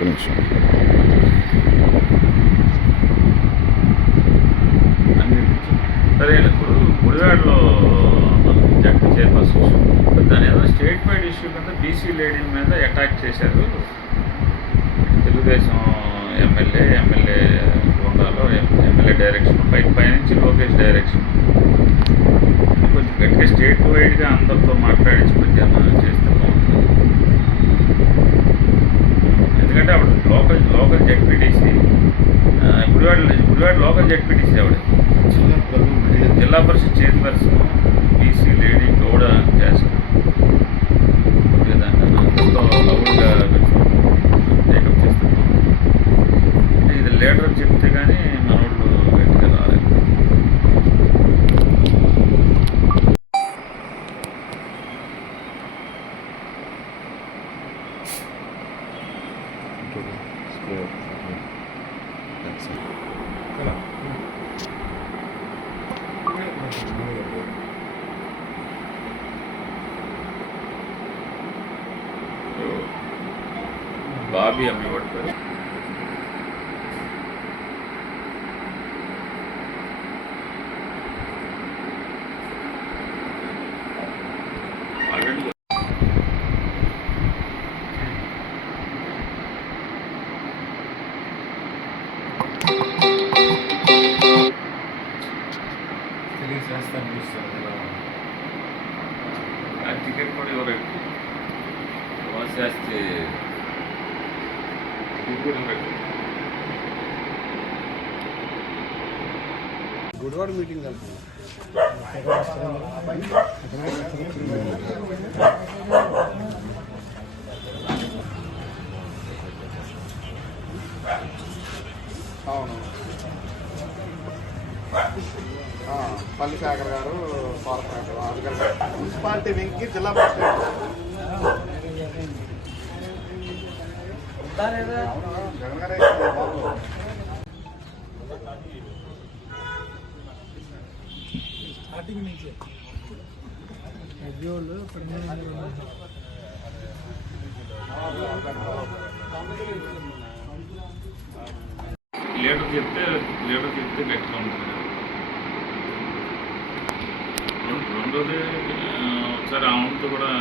그렇죠. సరే ఇప్పుడు గుడివాడలో జడ్పీ చైర్పర్సన్ దాని ఏదో స్టేట్ వైడ్ ఇష్యూ కింద బీసీ లేడీ మీద అటాక్ చేశారు. తెలుగుదేశం ఎమ్మెల్యే ఎమ్మెల్యే గుండాలో ఎమ్మెల్యే డైరెక్షన్ పై పైనుంచి లోకేష్ డైరెక్షన్. కొంచెం గట్టిగా స్టేట్ వైడ్గా అందరితో మాట్లాడించి మధ్యాహ్నం చేస్తే బాగుంటుంది. ఎందుకంటే ఆవిడ local local ZPTC Gudivada Gudivada local ZPTC ఆవిడ. చిన్న Zilla Parishad chairperson BC lady Gouda caste. దాన్ని లౌడ్గా టేకప్ చేస్తున్నాం అంటే ఇది లీడర్ చెప్తే కానీ మనోళ్ళు గట్టిగా రాలేదు. బాబీ అమ్మి పడుతుంది ఆల్రెడీ తెలియజేస్తాను న్యూస్ ఆ చేస్తే గుడివాడ మీటింగ్ అవును. పల్లి శేఖర్ గారు కార్పొరేటర్ అందుకని మున్సిపాలిటీ వింగ్కి జిల్లా ప్రెసిడెంట్ జగన్ గారు అయితే లీటర్ చెప్తే లీటర్ చెప్తే గట్టిగా ఉంటుంది. రెండోది ఒకసారి ఆమెతో కూడా